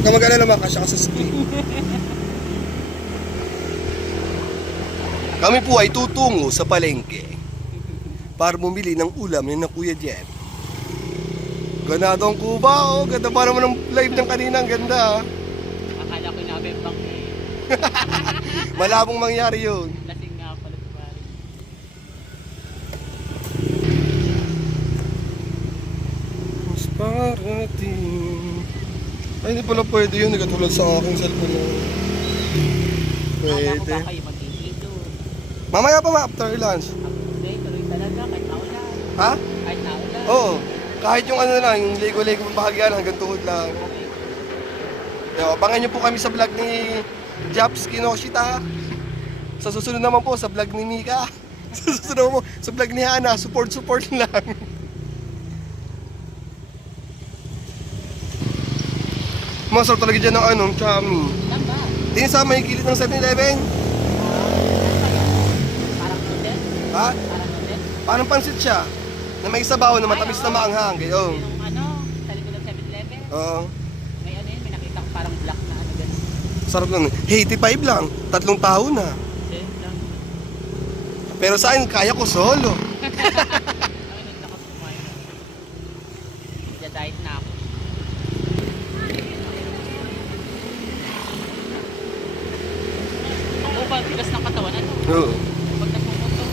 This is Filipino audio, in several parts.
Huwag ka mag-alala, makasya ka sa screen. Kami po ay tutungo sa palengke para bumili ng ulam ni na Kuya Jen. Ganado ang kuba, oh. Ganda pa naman ng live ng kanina. Ang ganda, ah. Akala ko nabembang eh. Malabong mangyari yun. Lasing nga pala si pare. Mas parating. Ay, hindi pala pwede yun. Katulad sa aking cellphone. ko Pwede. ba kayo magkikito? Mamaya pa ma, after lunch. Hindi, tuloy talaga kahit naulan. Ha? Kahit naulan. Oo. Kahit yung ano lang, yung ligo-ligo ng bahagyan hanggang tuhod lang. Yo, abangan nyo po kami sa vlog ni Japs Kinoshita. Sa susunod naman po, sa vlog ni Mika. Sa susunod naman po, sa vlog ni Hana, support-support lang. Masarap talaga dyan ng ano, chami. Saan ba? Din sa may gilid ng 7-Eleven. Parang noodle? Ha? Parang noodle? Parang pansit siya. Na may sabaw na matamis na maanghang. Gayon. Yung ano, sa likod ng 7-Eleven. Oo. May ano yun, may nakita ko parang black na ano ganun. Sarap lang. 85 lang. Tatlong tao na. Eh, lang. Pero sa akin, kaya ko solo. Ay, naglakas kumain. Diya-diet na ako. Tigas ng katawan, ano? Oo. Pag nagpupunto.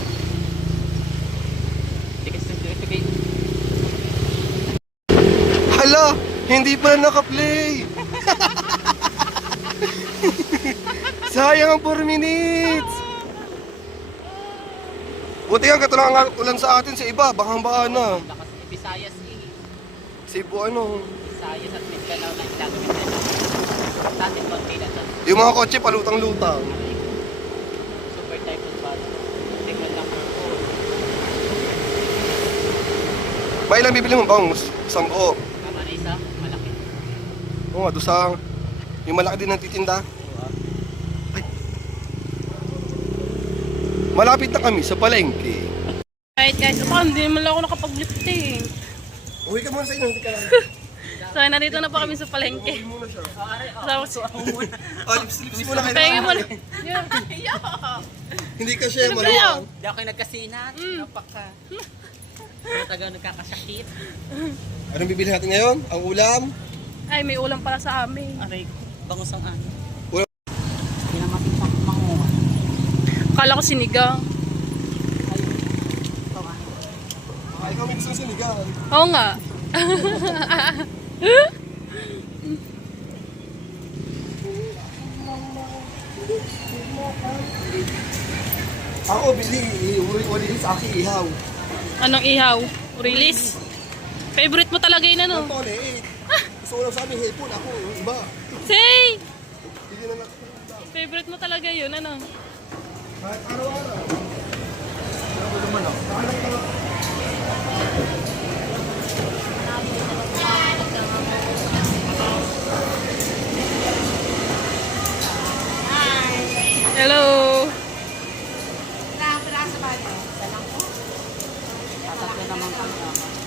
Tigas ng tigas kay Hala! Hindi pa naka-play! Sayang ang 4 minutes! Buti nga katulad ang ulan sa atin sa iba, bahang-baha na. lakas ni Visayas eh. Cebu ano, Visayas at Mindanao na ilaga Mindanao. Dati konti na to. yung mga kotse palutang-lutang. Super typhoon ba? Tingnan lang po. Ba ilang bibili mo bangus? Isang buo. Tama na isa, malaki. Oo nga, doon sa... Yung malaki din ng titinda. Malapit na kami sa palengke. Kahit guys, ako hindi naman lang ako nakapag-lift eh. Uwi ka muna sa inyo, hindi ka lang. So, narito na po kami sa palengke. Uwi muna siya. Tapos, Oh, lips, lips muna kayo. pahingin mo na. Yeah. Hindi ka siya Ano yun? Hindi ako nagkasinat. Napaka. Taga nagkakasakit. Anong bibili natin ngayon? Ang ulam? Ay, may ulam pala sa amin. Aray ko. Bangus ang ano. Ulam. Hindi na makita ko manguha. Akala ko sinigang. Ay, ikaw may gusto ng sinigang. Oo nga. Ako, bili. Uri-uri sa aking ihaw. Anong ihaw? Release? Favorite mo talaga yun ano? Ang tole, eh. Gusto ko lang sa amin, hipon. Ako, iba. Say! Hindi na lang. Favorite mo talaga yun ano? Kahit araw-araw. Hello! Tatatlo naman ko.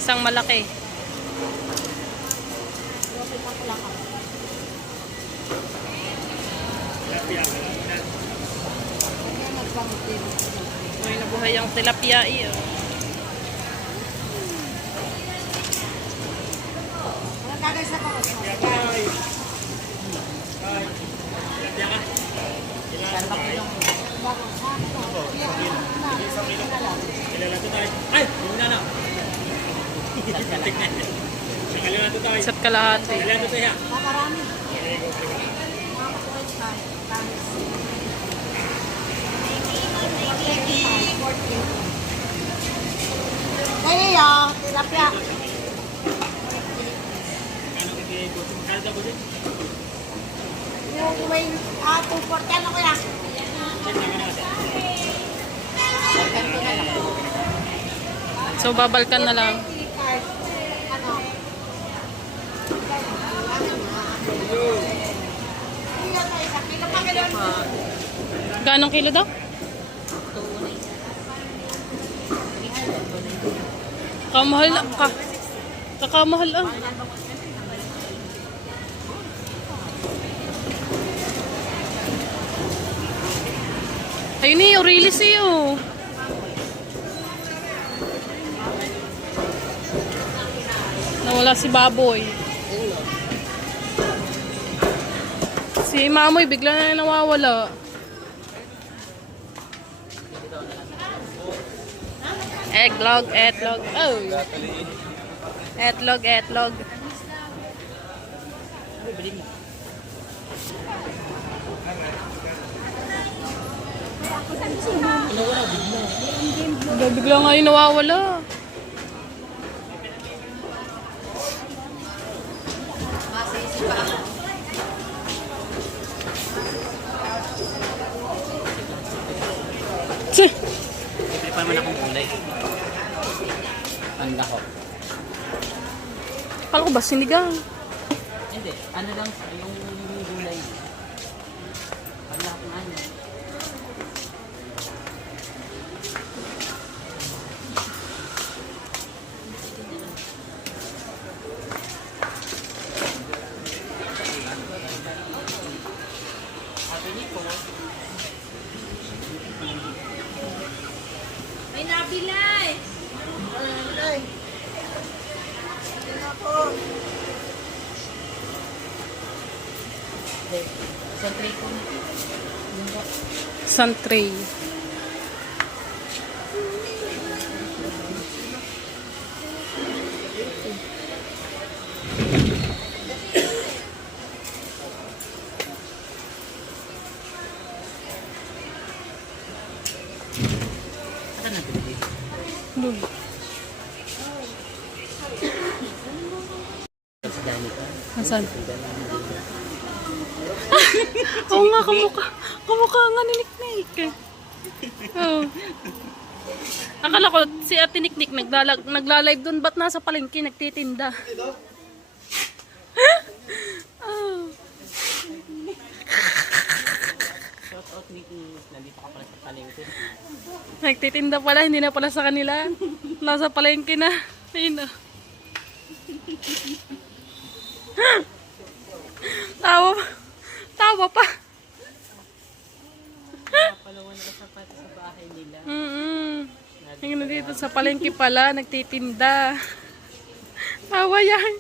Isang malaki. May nabuhay ang tilapia iyo. Pero bakit yung Ay! Yung na na. Isa't kalahati. Kalilan na tayo. Kaya, tilapia. Kano ka po Yung may ah, 240 ano kaya? So babalkan na lang guys. Ano? Ganong kilo daw? Kamahal na. Ka, kakamahal ang. Ayun eh, Aurelis eh oh. Nawala si Baboy. Si Mamoy bigla na nawawala. Eglog, etlog. Oh. Etlog, etlog. Bigla nga yung nawawala. Tse! Siyempre pa naman akong gulay. Ang lako. Kala ko ba sinigang? Hindi, ano lang yung gulay. Wala akong ano. May nabilay. Ay. Ako. Isang tray ko na. Santray. Saan Oo nga, kamukha. Kamukha nga ni Nick Nick. Oo. Akala ko si Ate Nick naglalag, nagla-live doon. Ba't nasa palengke nagtitinda? oh. Shout out Nicky. Nandito ka pala sa palengke. Nagtitinda pala, hindi na pala sa kanila. Nasa palengke na. Ayun oh. Tawa pa. Tawa pa. Palawan na sapat sa bahay nila. Mm-mm. Yung dito sa palengke pala, nagtitinda. Tawa yan.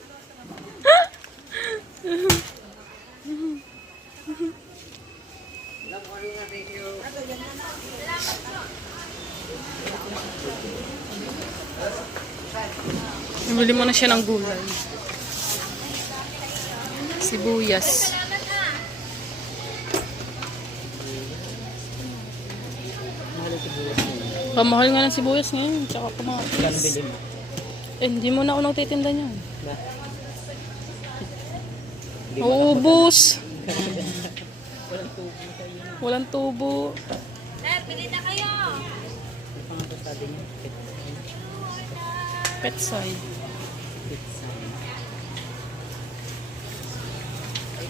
Nabili mo na siya ng gulay. Sibuyas. Mahal ang sibuyas nila. Kamahal nga ng sibuyas ngayon. Tsaka Kano kamatis. bili mo? Eh, hindi mo na ako nagtitinda niyan. Ba? Uubos. Walang tubo sa iyo. Walang tubo. Eh, pili na kayo. Ano pa nga ba sabi niya? Petsay. Pizza.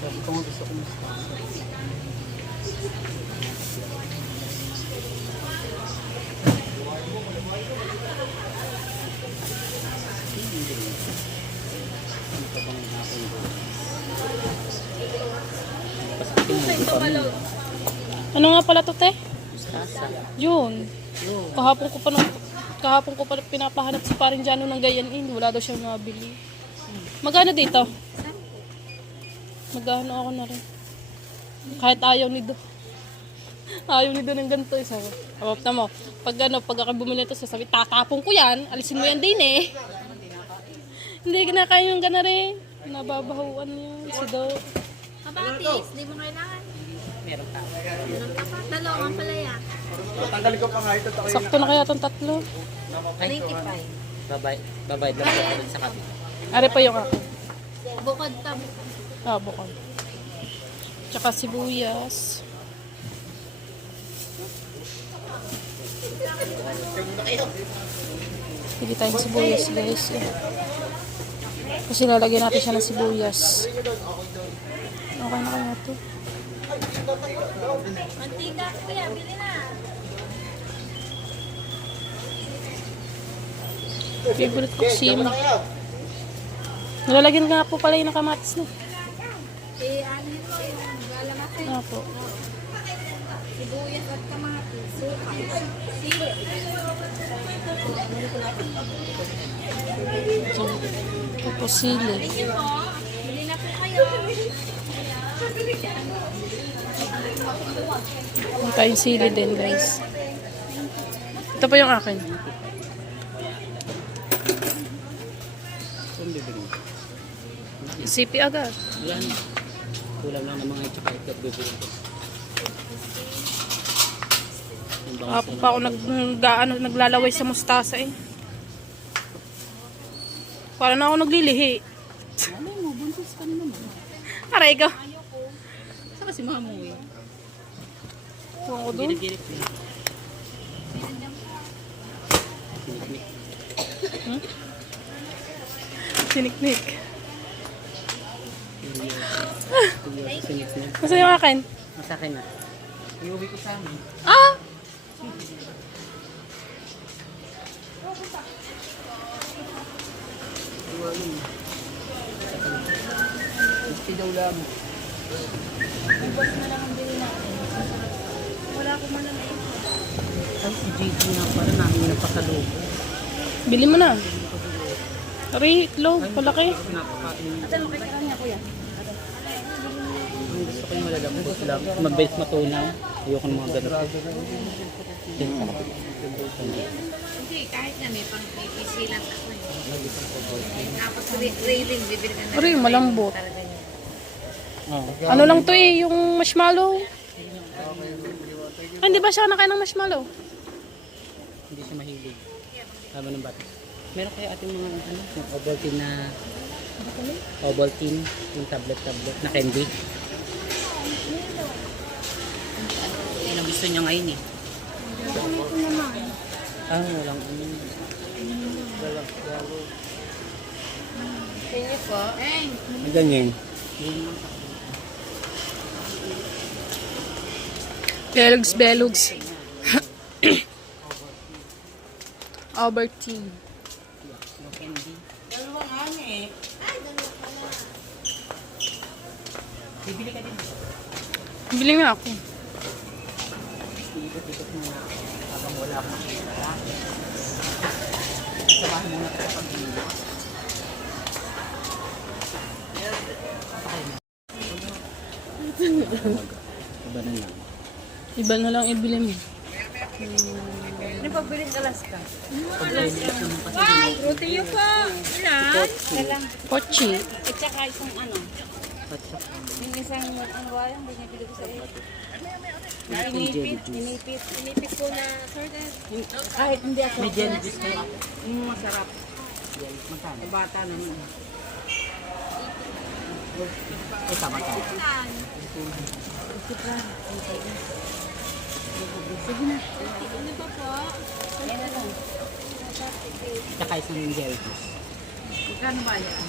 Sabi ko nga gusto ko mas Ano nga pala to, te? Mustasa. Yun. Kahapon ko pa nung, kahapon ko pa pinapahanap si parin Jano ng gayan in. Wala daw siyang nabili. Magkano dito? Magkano ako na rin. Kahit ayaw ni Do. Ayaw ni Do ng ganito. Eh. Sabi, abap na mo. Pag ano, pag ako bumili ito, sasabi, tatapon ko yan. Alisin mo yan din eh. Hindi kinakain yung gana rin. Nababahuan yun. Si Do. Kabatis, di mo kailangan. Meron ka. Dalawang palaya. Sakto na kaya itong tatlo. Ay, 95. babay. Babay lang ako dun sa kapit. Are pa yung ako. Bukod tam. Ah, bukod. Tsaka sibuyas. Hindi tayong sibuyas, guys. Kasi lalagyan natin siya ng sibuyas. Okay na kaya ito. Mantika, kuya, bili na. Favorite ko sim. Nilalagyan nga po pala yung nakamatis na. Eh, ano yun mo, yung galamasin. Ah po. Sibuyas at kamatis. Suka. Sili. Tapos sili. Bili na po kayo. Ang sili din, guys. Ito pa yung akin. CP agad. Na. Kulang lang ng mga tsaka ito bibili ko. Kapag pa ako nag, gaano, naglalaway sa mustasa eh. Para na ako naglilihi. Ano. Aray ka. Saan kasi mama mo eh? Huwag ko doon. Ginagilip niya. Siniknik. Siniknik. Seryoso, siniknik. Masa yung akin? Ang sa akin na. Iuwi ko sa amin. Ah! Gusto daw lang. Ay, si JG nga pala namin nagpasalubo. Bili mo na. Aray, itlog. Palaki. Pinapakain. Ang gusto ko yung malalambot lang. Mabilis matunaw. Ayoko ng mga ganun. Hindi, kahit na may pang pipisilan ako eh. Tapos railing, bibili ka na. Aray, malambot. Talaga Oo. Ano lang to eh, yung marshmallow. Ah, hindi ba siya nakain ng marshmallow? Hindi siya mahilig. Tama ng bata. Meron kayo ating mga ano, yung Ovaltine na Ovaltine, yung tablet-tablet na candy. Yan ang gusto niya ngayon eh. Ah, walang ano. Sige po. Eh, Ganyan. Belugs, belugs. Albertine. Dalawang ano eh. Bibili ka din. Bili nga ako. Ikot-ikot muna habang wala akong kita. Samahan muna tayo sa pag-iwi. Iba na lang. Iba na lang ibili mo. Ano pag biling Alaska? Protein po. Ilan? Ilan? Pochi. At saka isang ano. Yung isang ano ba yung binibili ko sa iyo. Inipit, inipit, inipit ko na sorted. Kahit hindi ako. May jelly. Yung masarap. Magkano? Bata naman. Ay, tama tama. Ano pa po? Yan na lang. Tsaka isang jelly juice. Magkano ba yan?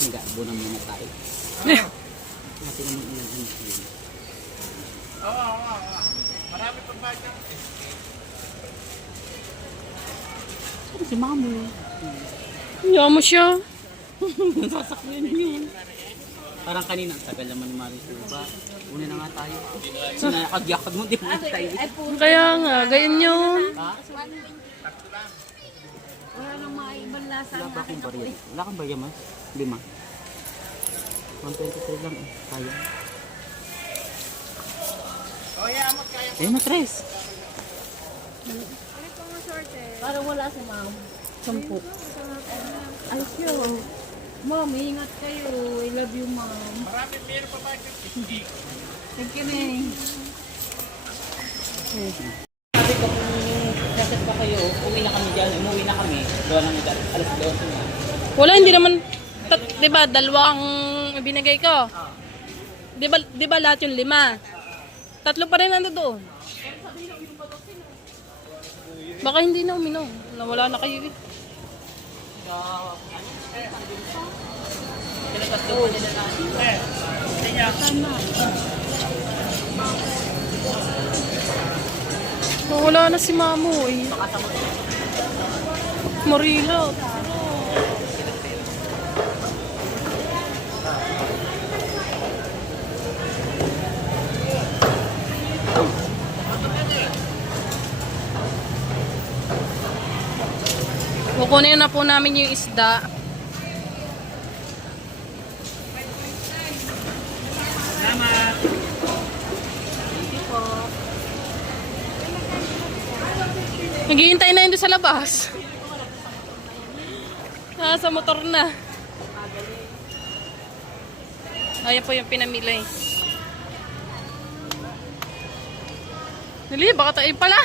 Higa, bunang muna tayo. Natin naman ang yun. Oo, oo, oo. Marami pang bagay. Si Mamo. Mo siya. Sasakyan yun. Parang kanina, ang tagal naman ni Marisuba. Una na nga tayo. Sinakagyakan mo, di mo tayo. Kaya nga, ganyan yun. Wala nang maibang lasa. Wala ba akong barya? Wala kang barya, mas? Lima. 123 lang eh. Kaya. Eh, matres. Parang wala si ma'am. Sampu. Ayos yun. Ma'am, ingat kayo. I love you, ma'am. Marami, meron pa ba? Thank you, Neng. Sabi ko kung nasad pa kayo, uwi na kami dyan. Umuwi na kami. Gawa namin dyan. Alas 12 na. Wala, hindi naman, tat, di ba, dalawa ang binigay ko. Di ba, di ba lahat yung lima? Tatlo pa rin nando doon. Baka hindi na uminom. Nawala na kayo eh. Oh, wala na si Mamoy. Eh. Morilo. Kukunin na po namin yung isda. Naghihintay na yun sa labas. Nasa motor na. Ayan po yung pinamili. Dali, baka tayo pala.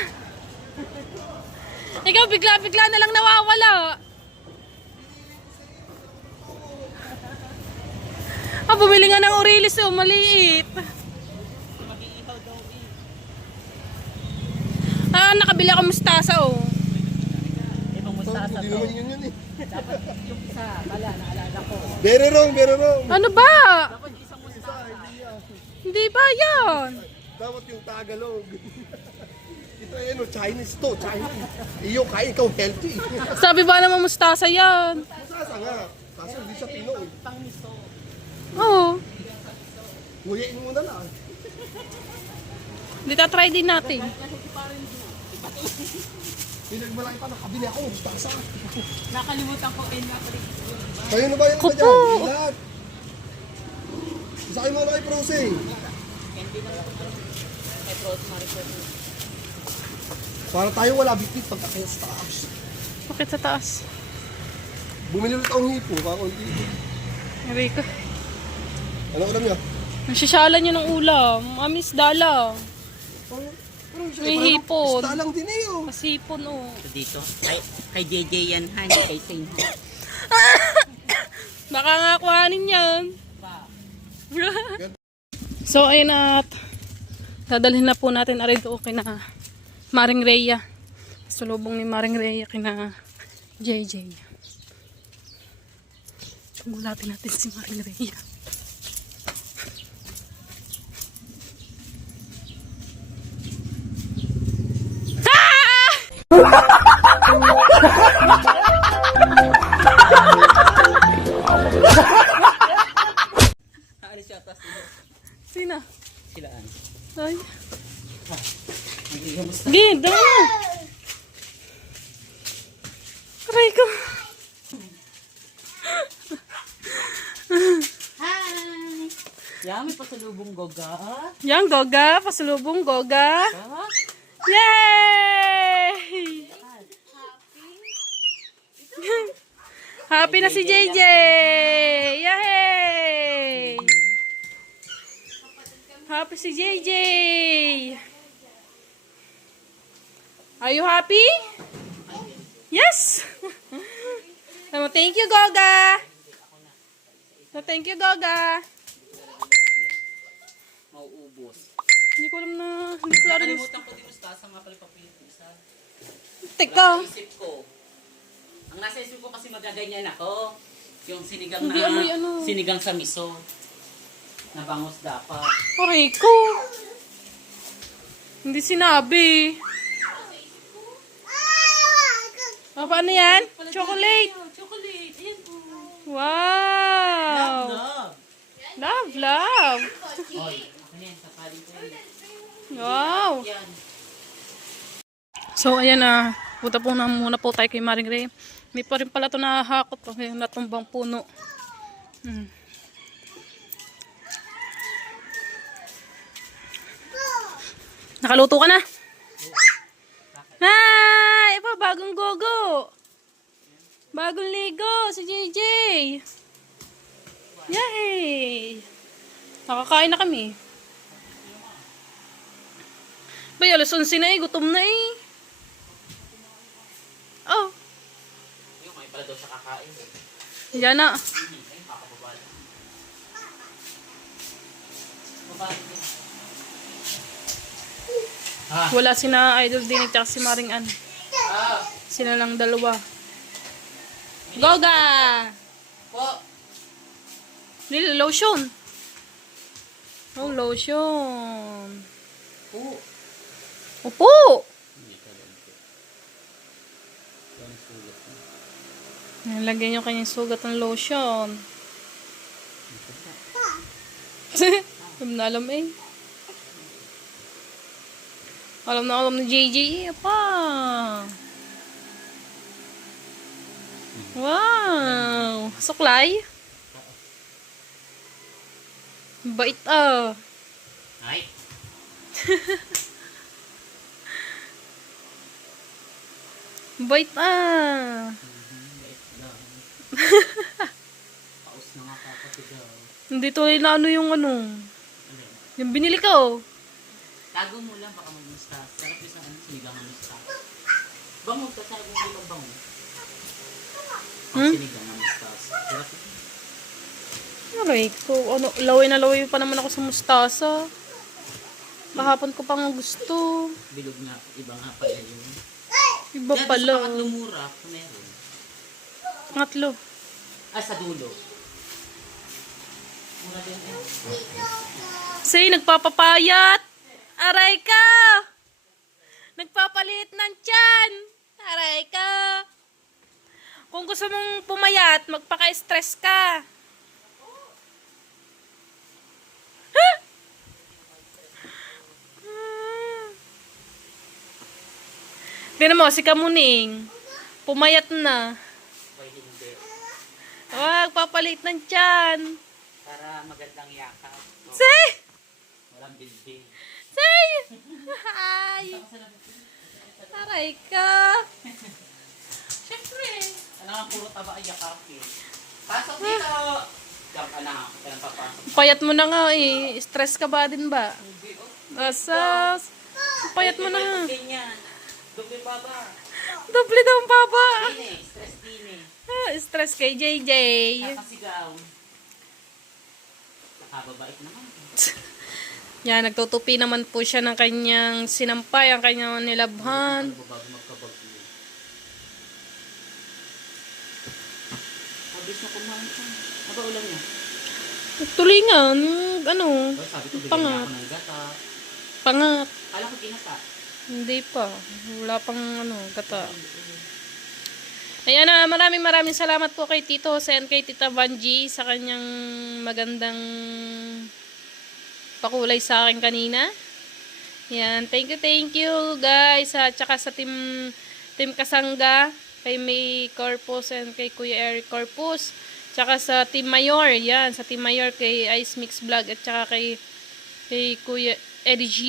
Ikaw, bigla-bigla na lang nawawala. Ah, bumili nga ng Aurelis oh, maliit. Ah, nakabili ako mustasa oh. Ibang mustasa Hindi to. naman yun yun eh. Yung isa, kala, naalala ko. Very wrong, very wrong. Ano ba? Hindi ba yan? Dapat yung Tagalog. Ito ay ano, Chinese to, Chinese. Iyo, kaya ikaw healthy. Sabi ba naman mustasa yan? Masasa nga. Kaso hindi siya Pinoy. Oo. Nguyain mo na lang. Hindi try din natin. Pinagmalaki pa, nakabili ako, mustasa. Nakalimutan ko kayo na pala. Kayo na ba yung Kupo. ba dyan? Lahat. Isa kayo mga kay Prosing. Para tayo wala bitbit pagkakaya sa taas. Bakit sa taas? Bumili ulit akong hipo, kakunti. Aray ko. Ano ulam niya? Nasisyalan niyo ng ulam. Amis dala. Parang, May hipon. Basta lang din eh, oh. Kasipon oh. Ito dito. Kay, kay JJ yan ha, hindi kay Ting ha. Baka nga kuhanin yan. so, ayun at dadalhin na po natin arin doon kina Maring Rhea. Sulubong ni Maring Rhea kina JJ. Pagulatin natin si Maring Rhea. Aalis yata sila. Sina? Sila ano. Ay. Gin, dala mo. Aray ko. Yan, may pasalubong goga. Yan, Goga. Pasalubong, Goga. Yay! Happy na si JJ! Yay! Happy si JJ! Are you happy? Yes! Ano, thank you, Goga! No, thank you, Goga! mauubos. Hindi ko alam na... Hindi ko alam na... Nakalimutan ko din mustasa nga pala papilit isa. Teka! Isip ko. Ang nasa isip ko kasi magaganyan ako. Yung sinigang Hindi, na, amoy ano. sinigang sa miso. Na bangus dapat. Aray ko. Hindi sinabi. Ah, paano yan? Chocolate. Chocolate. Ayan po. Wow. Love. Love, love. Oy, yan. Ko yan. Wow. So, ayan na. Punta po na muna po tayo kay Maring Ray. May pa rin pala ito nahahakot. Oh, yung natumbang puno. Hmm. Nakaluto ka na? Hi! Iba, bagong gogo. Bagong ligo, si JJ. Yay! Nakakain na kami. Bay, alas 11 na eh. Gutom na eh. Oh, Yung may pala daw siya kakain. yan na. Ay, makakababala. Babae din. Ah, Wala sina Idol din at si Maring An. ah, Sila lang dalawa. Goga! po. Nil, lotion. Oh, lotion. Po. Opo! Nalagyan niyo kanyang sugat ng lotion. alam na alam eh. Alam na alam ni JJ. eh, pa. Wow! Suklay? Bait ah. Ay, Bait ah. paus na nga kapatid daw. Hindi tuloy na ano yung ano. Yung binili ko. Tago mo lang, baka mag-mustas. Sarap yung sa ano, sinigang ng mustas. Bango ka sa agong ibang bango. Ang Hmm? sinigang ng mustas. Sarap. Aray ko, ano, laway na laway pa naman ako sa mustasa. Kahapon ko pang gusto. Bilog nga, iba nga pala yun. Iba Yan, pala. Sa pangatlong mura, kung meron. Pangatlo. Ah, sa dulo. Say, nagpapapayat. Aray ka! Nagpapalit ng tiyan. Aray ka! Kung gusto mong pumayat, magpaka-stress ka. Tignan mo, si Kamuning. Pumayat na. Wag, papalit ng tiyan. Para magandang yakap. No? Say! Walang bilbil. Say! Hi! Aray ka! Siyempre. Ano nga, puro taba ay yakapin. Pasok dito! Diyan ka na, kaya papasok. Payat mo na nga eh. Stress ka ba din ba? Asas. Payat mo na nga. Ganyan. Doble baba. Doble daw baba. Eh, stress din eh. Ah, stress kay JJ. Kakasigaw. Nakababait naman. Yan, nagtutupi naman po siya ng kanyang sinampay, ang kanyang nilabhan. Ano magkabagyo? Mabilis na kumain ka. Ano ba ulam niya? Tuloy nga, ano, Ay, sabi ko, Pangat. ng gata. pangat. Kala ko ginata. Hindi pa. Wala pang ano, kata. Ayan na, maraming maraming salamat po kay Tito Jose and kay Tita Vanji sa kanyang magandang pakulay sa akin kanina. Yan, thank you, thank you guys. At saka sa team, team Kasangga, kay May Corpus and kay Kuya Eric Corpus. Tsaka sa Team Mayor, yan, sa Team Mayor kay Ice Mix Vlog at tsaka kay, kay Kuya Eddie G.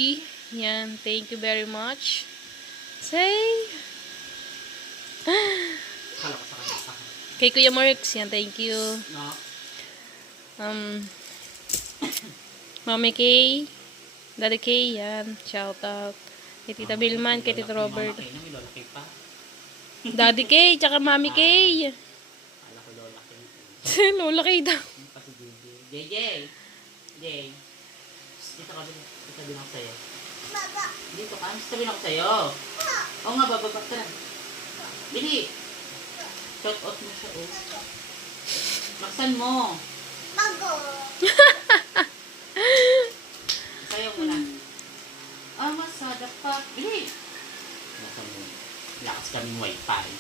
Yan, thank you very much. Say, Kay Kuya Marks, yan, thank you. Um, Mami Kay, Daddy Kay, yan, shout out. Kay Tita Bilman, kay Tita Robert. Daddy Kay, tsaka Mami Kay. Kala ko lola kay. Lola Kay daw. JJ? JJ! Dito ka din. Dito din ako sa'yo. Dito ka. Sabi ako sa'yo. Oo nga, bababa ka. Bili! Shout out mo siya, oh. Maksan mo. Sayaw mo na. Ah, masada pa. Bili! Maksan mo. Lakas kaming wifi.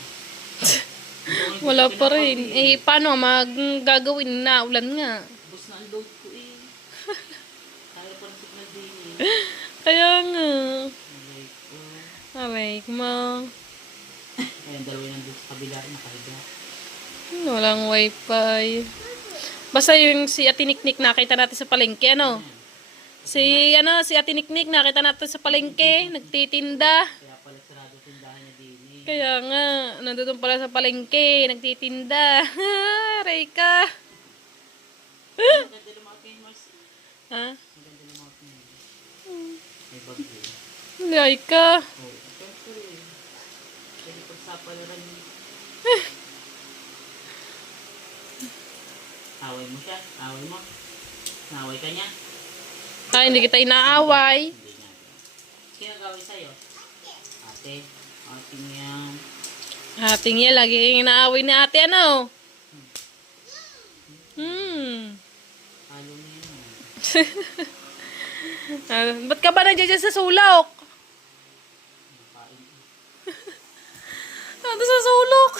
Wala pa rin. Eh, paano mag gagawin na? Ulan nga. Bus na ang load ko eh. Kaya pa ng signal din eh. Kaya nga. Like, oh. Aray, ma. Ayan, dalawa yung nandun sa kabila, nakahiga. Walang wifi. Basta yung si Ate Niknik nakita natin sa palengke, ano? Si, ano, si Ate Niknik nakita natin sa palengke, nagtitinda. Kaya pala sarado tindahan niya din eh. Kaya nga, nandun pala sa palengke, nagtitinda. Aray ka. Maganda lumaki Mars. Ha? Maganda lumaki yung May bagyo. Aray ka. Oh, Pwede pagsapalaran niya. Away mo siya? Away mo? Naway ka niya? Ay, hindi kita inaaway. Hindi niya. Sino gawin sa'yo? Ate. Ate niya. Ating yan, lagi kang inaaway ni ate, ano? Hmm. Halo yun. oh. Ah, ba't ka ba nandiyan sa sulok? Ano sa sulok?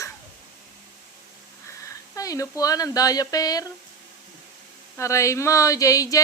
Ay, inupuan ng diaper. Aray mo, JJ.